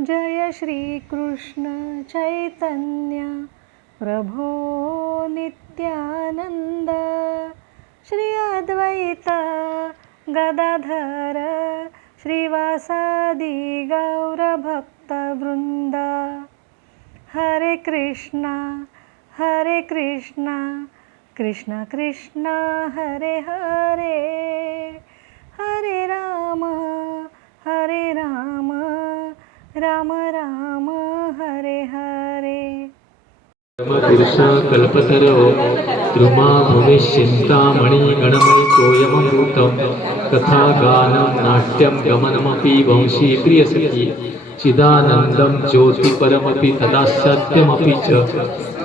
जय श्री कृष्ण चैतन्य प्रभो नित्यानंद, श्री अद्वैत गदाधर श्रीवासादि गौरभक्तवृंद। हरे कृष्णा कृष्ण कृष्ण हरे हरे, हरे राम राम राम हरे हरे। पुरुषा कल्पतरो द्रुमा भूमिश्चिन्तामणि गणमयिकोऽयममृतं, कथा गानं नाट्यं गमनमपि वंशी प्रियसखी, चिदानन्दं ज्योतिपरमपि तदास्याद्यमपि च,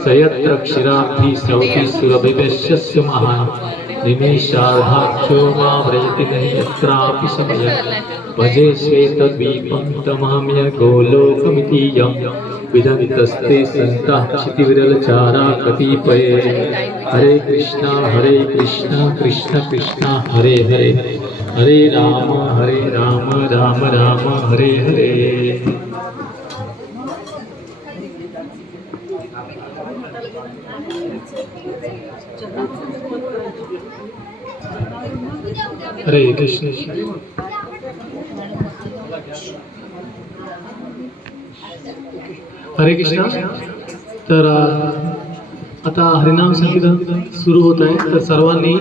स यत्र क्षीराब्धि स्रवति सुरभिवेश्यस्य महान्, निमेषार्धाख्यो मा व्रजति नहि यत्रापि समयः, भजे श्वेतद्वीपं तमहम्य गोलोकमितीयं, विदन्तस्ते सन्तः क्षितिविरलचारा कतिपये। हरे कृष्णा कृष्ण कृष्ण हरे हरे, हरे राम राम राम हरे हरे। हरे कृष्ण। हरे कृष्णा। तर आता हरिनाम संकीर्तन सुरू होत आहे, तर सर्वांनी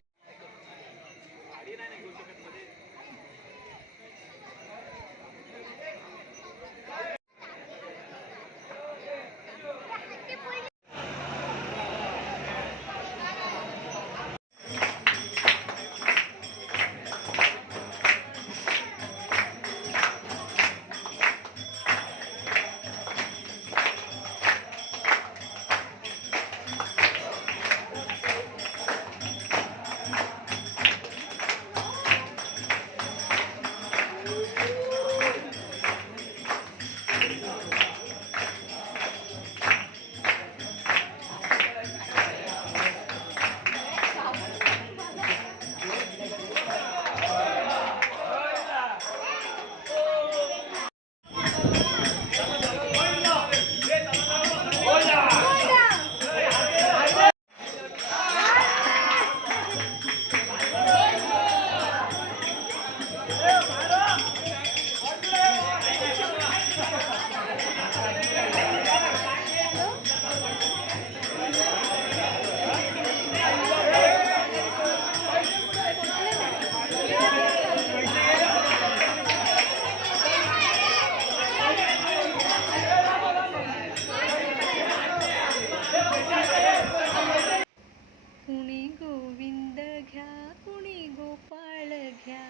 कुणी गोविंद घ्या, कुणी गोपाळ घ्या,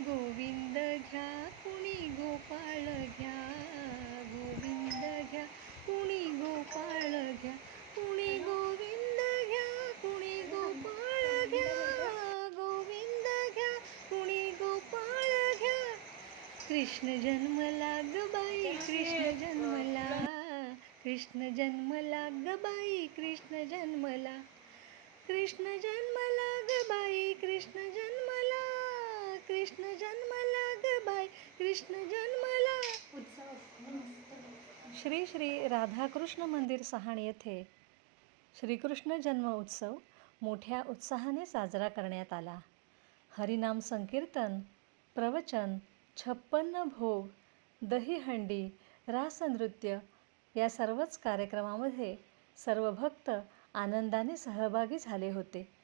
गोविंद घ्या, कुणी गोपाळ घ्या, गोविंद घ्या, कुणी गोपाळ घ्या, कुणी गोविंद घ्या, कुणी गोपाळ घ्या, गोविंद घ्या, कुणी गोपाळ घ्या। कृष्ण जन्मला ग बाई, कृष्ण जन्मला, कृष्ण जन्मला ग बाई, कृष्ण जन्मला, कृष्ण जन्मला ग बाई, कृष्ण जन्मला, कृष्ण जन्मला ग बाई, कृष्ण जन्मला। श्री श्री राधाकृष्ण मंदिर सहाण येथे श्रीकृष्ण जन्म उत्सव मोठ्या उत्साहाने साजरा करण्यात आला. हरिनाम संकीर्तन, प्रवचन, 56 भोग, दहीहंडी, रासनृत्य या सर्वच कार्यक्रमामध्ये सर्व भक्त आनंदाने सहभागी झाले होते.